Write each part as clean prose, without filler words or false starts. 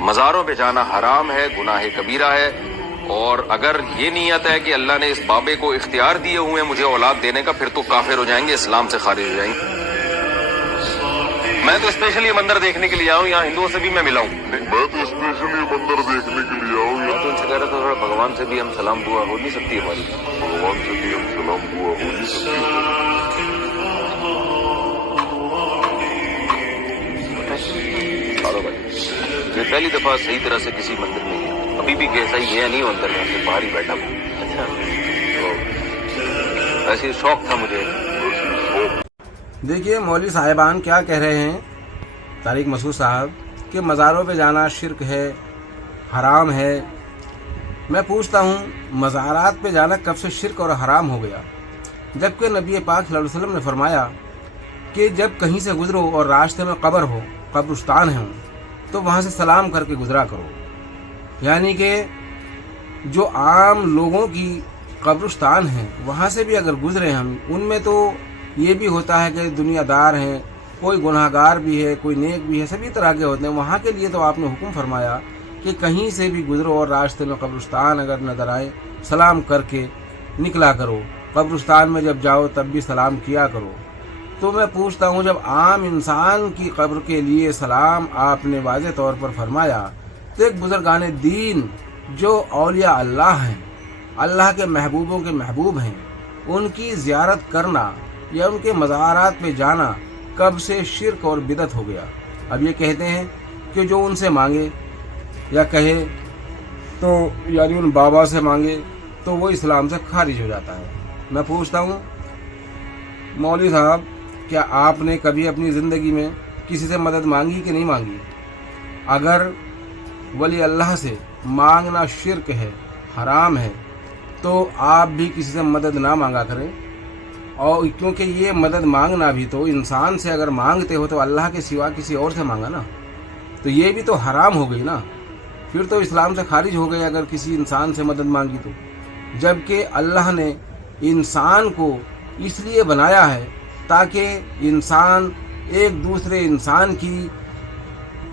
مزاروں پہ جانا حرام ہے، گناہ کبیرہ ہے، اور اگر یہ نیت ہے کہ اللہ نے اس بابے کو اختیار دیے ہوئے ہیں مجھے اولاد دینے کا، پھر تو کافر ہو جائیں گے، اسلام سے خارج ہو جائیں گے۔ میں تو اسپیشلی یہ منظر دیکھنے کے لیے آؤں، یہاں ہندوؤں سے بھی میں ملا ہوں، میں تو اسپیشلی یہ منظر دیکھنے کے لیے آؤں، میں تو ان سے کہہ رہا تھا تھوڑا بھگوان سے بھی ہم سلام دعا ہو نہیں سکتی ہماری؟ بھگوان سے بھی ہم سلام دعا ہو نہیں سکتی؟ چلو بھائی، میں پہلی دفعہ صحیح طرح سے کسی مندر میں گیا، ابھی بھی کیسا ہی گیا نہیں ہوں اندر میں، سے باہر ہی بیٹھا ہوں۔ اچھا، تو ایسے شوق تھا مجھے۔ دیکھیے مولوی صاحبان کیا کہہ رہے ہیں، طارق مسعود صاحب، کہ مزاروں پہ جانا شرک ہے، حرام ہے۔ میں پوچھتا ہوں مزارات پہ جانا کب سے شرک اور حرام ہو گیا؟ جبکہ نبی پاک صلی اللہ علیہ وسلم نے فرمایا کہ جب کہیں سے گزرو اور راستے میں قبر ہو، قبرستان ہے تو وہاں سے سلام کر کے گزرا کرو۔ یعنی کہ جو عام لوگوں کی قبرستان ہیں وہاں سے بھی اگر گزرے ہم، ان میں تو یہ بھی ہوتا ہے کہ دنیا دار ہیں، کوئی گناہ گار بھی ہے، کوئی نیک بھی ہے، سبھی طرح کے ہوتے ہیں۔ وہاں کے لیے تو آپ نے حکم فرمایا کہ کہیں سے بھی گزرو اور راستے میں قبرستان اگر نظر آئے سلام کر کے نکلا کرو، قبرستان میں جب جاؤ تب بھی سلام کیا کرو۔ تو میں پوچھتا ہوں جب عام انسان کی قبر کے لیے سلام آپ نے واضح طور پر فرمایا تو ایک بزرگان دین جو اولیاء اللہ ہیں، اللہ کے محبوبوں کے محبوب ہیں، ان کی زیارت کرنا یا ان کے مزارات پہ جانا کب سے شرک اور بدعت ہو گیا؟ اب یہ کہتے ہیں کہ جو ان سے مانگے یا کہے تو یعنی ان بابا سے مانگے تو وہ اسلام سے خارج ہو جاتا ہے۔ میں پوچھتا ہوں مولوی صاحب، کیا آپ نے کبھی اپنی زندگی میں کسی سے مدد مانگی کہ نہیں مانگی؟ اگر ولی اللہ سے مانگنا شرک ہے، حرام ہے، تو آپ بھی کسی سے مدد نہ مانگا کریں۔ اور کیونکہ یہ مدد مانگنا بھی تو انسان سے اگر مانگتے ہو تو اللہ کے سوا کسی اور سے مانگا نا، تو یہ بھی تو حرام ہو گئی نا، پھر تو اسلام سے خارج ہو گئے اگر کسی انسان سے مدد مانگی تو۔ جبکہ اللہ نے انسان کو اس لیے بنایا ہے تاکہ انسان ایک دوسرے انسان کی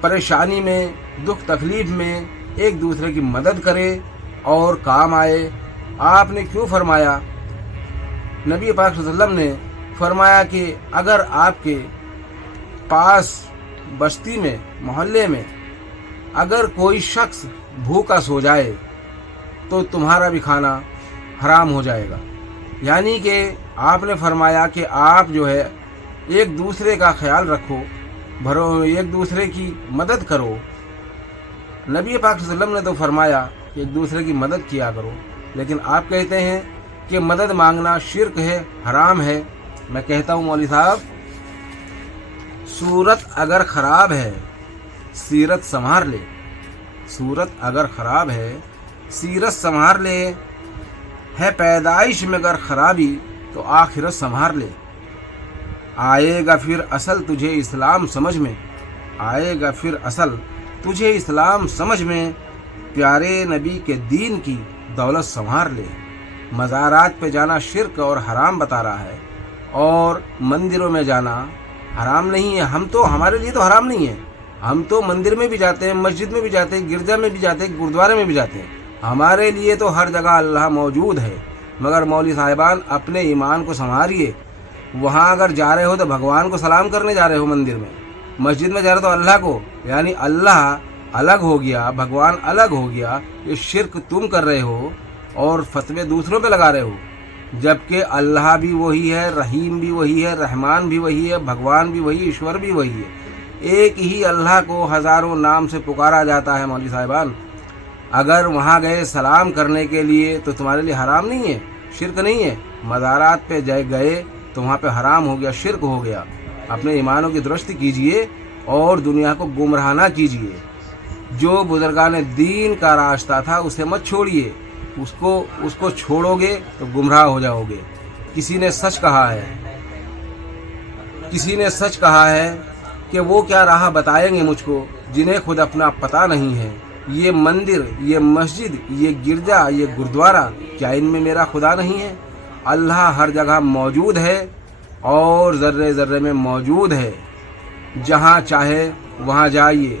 پریشانی میں، دکھ تکلیف میں ایک دوسرے کی مدد کرے اور کام آئے۔ آپ نے کیوں فرمایا، نبی پاک صلی اللہ علیہ وسلم نے فرمایا کہ اگر آپ کے پاس بستی میں، محلے میں اگر کوئی شخص بھوکا سو جائے تو تمہارا بھی کھانا حرام ہو جائے گا۔ یعنی کہ آپ نے فرمایا کہ آپ جو ہے ایک دوسرے کا خیال رکھو، ایک دوسرے کی مدد کرو۔ نبی پاک صلی اللہ علیہ وسلم نے تو فرمایا کہ ایک دوسرے کی مدد کیا کرو، لیکن آپ کہتے ہیں کہ مدد مانگنا شرک ہے، حرام ہے۔ میں کہتا ہوں مولوی صاحب، صورت اگر خراب ہے سیرت سنوار لے، صورت اگر خراب ہے سیرت سنوار لے، ہے پیدائش میں اگر خرابی تو آخرت سنوار لے۔ آئے گا پھر اصل تجھے اسلام سمجھ میں، آئے گا پھر اصل تجھے اسلام سمجھ میں، پیارے نبی کے دین کی دولت سنوار لے۔ مزارات پہ جانا شرک اور حرام بتا رہا ہے، اور مندروں میں جانا حرام نہیں ہے۔ ہمارے لیے تو حرام نہیں ہے، ہم تو مندر میں بھی جاتے ہیں، مسجد میں بھی جاتے ہیں، گرجا میں بھی جاتے ہیں، گردوارے میں بھی جاتے ہیں، ہمارے لیے تو ہر جگہ اللہ موجود ہے۔ مگر مولوی صاحبان اپنے ایمان کو سنواریے، وہاں اگر جا رہے ہو تو بھگوان کو سلام کرنے جا رہے ہو، مندر میں، مسجد میں جا رہے ہو تو اللہ کو، یعنی اللہ الگ ہو گیا، بھگوان الگ ہو گیا، یہ شرک تم کر رہے ہو اور فتوے دوسروں پہ لگا رہے ہو۔ جبکہ اللہ بھی وہی ہے، رحیم بھی وہی ہے، رحمان بھی وہی ہے، بھگوان بھی وہی، ایشور بھی وہی ہے۔ ایک ہی اللہ کو ہزاروں نام سے پکارا جاتا ہے۔ مولوی صاحبان اگر وہاں گئے سلام کرنے کے لیے تو تمہارے لیے حرام نہیں ہے، شرک نہیں ہے؟ مزارات پہ گئے تو وہاں پہ حرام ہو گیا، شرک ہو گیا۔ اپنے ایمانوں کی درستی کیجئے اور دنیا کو گمراہ نہ کیجئے۔ جو بزرگان دین کا راستہ تھا اسے مت چھوڑیے، اس کو چھوڑو گے تو گمراہ ہو جاؤ گے۔ کسی نے سچ کہا ہے کہ وہ کیا راہ بتائیں گے مجھ کو جنہیں خود اپنا پتہ نہیں ہے۔ یہ مندر، یہ مسجد، یہ گرجا، یہ گردوارہ، کیا ان میں میرا خدا نہیں ہے؟ اللہ ہر جگہ موجود ہے اور ذرے ذرے میں موجود ہے۔ جہاں چاہے وہاں جائیے،